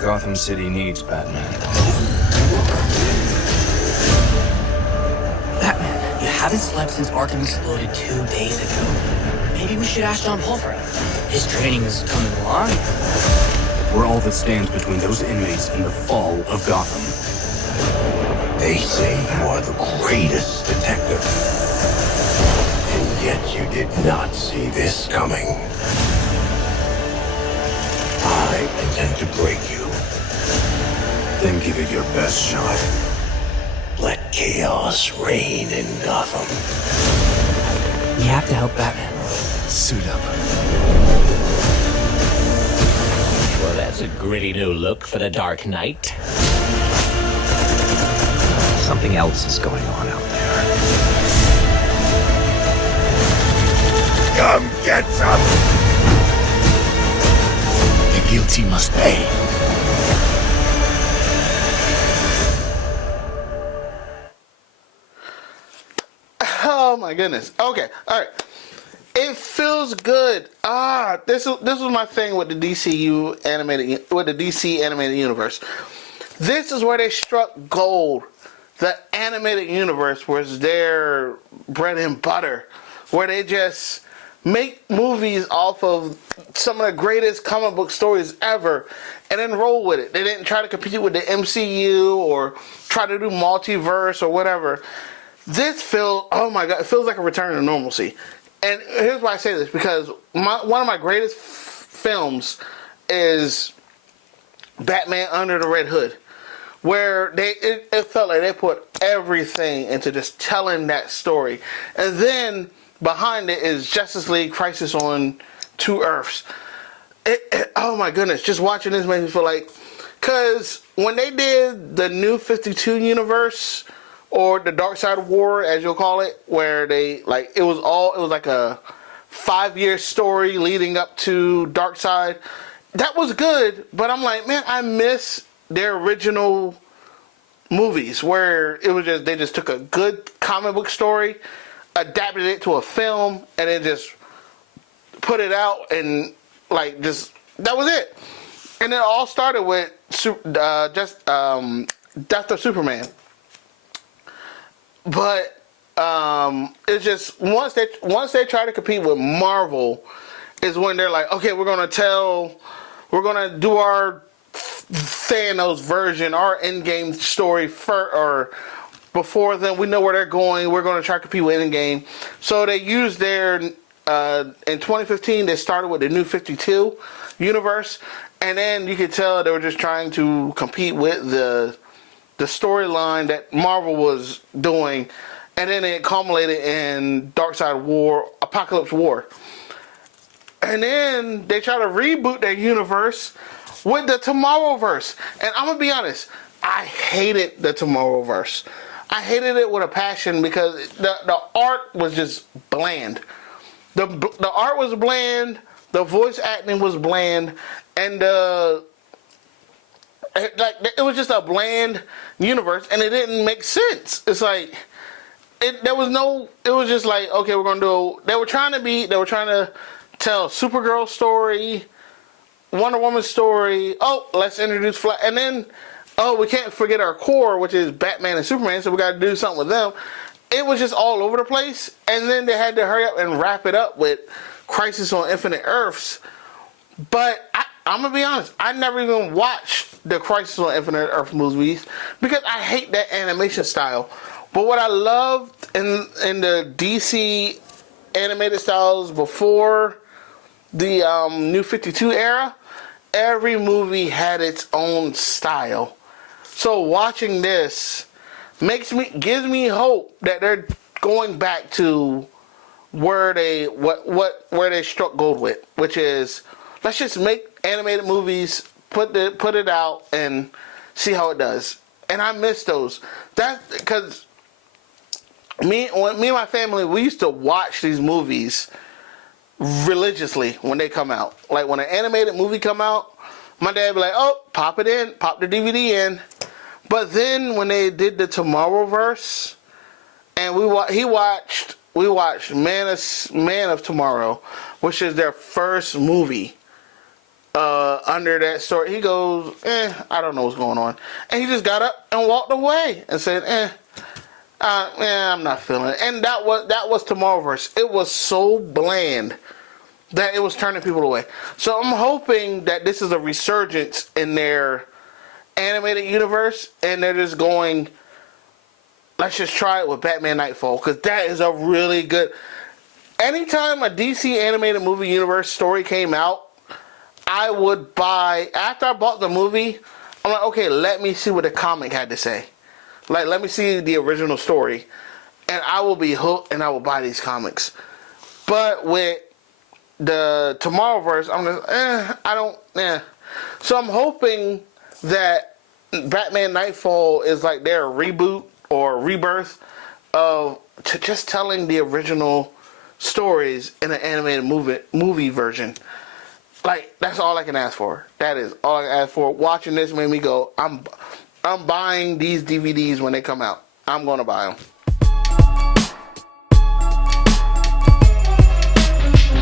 Gotham City needs Batman. Batman, you haven't slept since Arkham exploded 2 days ago. Maybe we should ask John Paul for help. His training is coming along. We're all that stands between those inmates and the fall of Gotham. They say you are the greatest detective. And yet you did not see this coming. I intend to break you. Then give it your best shot. Let chaos reign in Gotham. We have to help Batman. Suit up. Well, that's a gritty new look for the Dark Knight. Something else is going on out there. Come get some! The guilty must pay. Oh my goodness. Okay, alright. It feels good. This was my thing with the DC animated universe. This is where they struck gold. The animated universe was their bread and butter, where they just make movies off of some of the greatest comic book stories ever and then roll with it. They didn't try to compete with the MCU or try to do multiverse or whatever. This feels, oh my God, it feels like a return to normalcy. And here's why I say this, because one of my greatest films is Batman Under the Red Hood, where it felt like they put everything into just telling that story. And then behind it is Justice League Crisis on Two Earths. Oh my goodness, just watching this makes me feel like, because when they did the New 52 universe, or the Dark Side of War, as you'll call it, where they, like, it was like a 5-year story leading up to Dark Side. That was good, but I'm like, man, I miss their original movies where it was just, they just took a good comic book story, adapted it to a film, and then just put it out, and like, just, that was it. And it all started with Death of Superman. But it's just once they try to compete with Marvel is when they're like, okay, we're gonna do our Thanos version, our Endgame story or before then. We know where they're going. We're gonna try to compete with Endgame. So they used their in 2015 they started with the New 52 universe, and then you could tell they were just trying to compete with the storyline that Marvel was doing, and then it culminated in Dark Side of War, Apocalypse War. And then they try to reboot their universe with the Tomorrowverse. And I'm going to be honest, I hated the Tomorrowverse. I hated it with a passion because the art was just bland. The art was bland, the voice acting was bland, and it was just a bland universe, and it didn't make sense. It's like it was just like, okay, we're gonna do. They were trying to tell Supergirl story, Wonder Woman story. Oh, let's introduce Flash, and then we can't forget our core, which is Batman and Superman. So we got to do something with them. It was just all over the place, and then they had to hurry up and wrap it up with Crisis on Infinite Earths. But I'm gonna be honest, I never even watched the Crisis on Infinite Earth movies because I hate that animation style. But what I loved in the DC animated styles before the New 52 era, every movie had its own style. So watching this gives me hope that they're going back to where they struck gold with, which is, let's just make animated movies, put it out, and see how it does. And I miss those. That's because me and my family, we used to watch these movies religiously when they come out. Like when an animated movie come out, my dad would be like, "Oh, pop it in, pop the DVD in." But then when they did the Tomorrowverse, and we watched Man of Tomorrow, which is their first movie. under that story. He goes, I don't know what's going on. And he just got up and walked away and said, I'm not feeling it. And that was Tomorrowverse. It was so bland that it was turning people away. So I'm hoping that this is a resurgence in their animated universe, and they're just going, let's just try it with Batman Knightfall, because that is a really good... Anytime a DC animated movie universe story came out, I would buy... After I bought the movie, I'm like, okay, let me see what the comic had to say. Like, let me see the original story, and I will be hooked, and I will buy these comics. But with the Tomorrowverse, I'm just, So I'm hoping that Batman Knightfall is like their reboot or rebirth of just telling the original stories in an animated movie version. Like, that's all I can ask for. That is all I can ask for. Watching this made me go, I'm buying these DVDs when they come out. I'm going to buy them.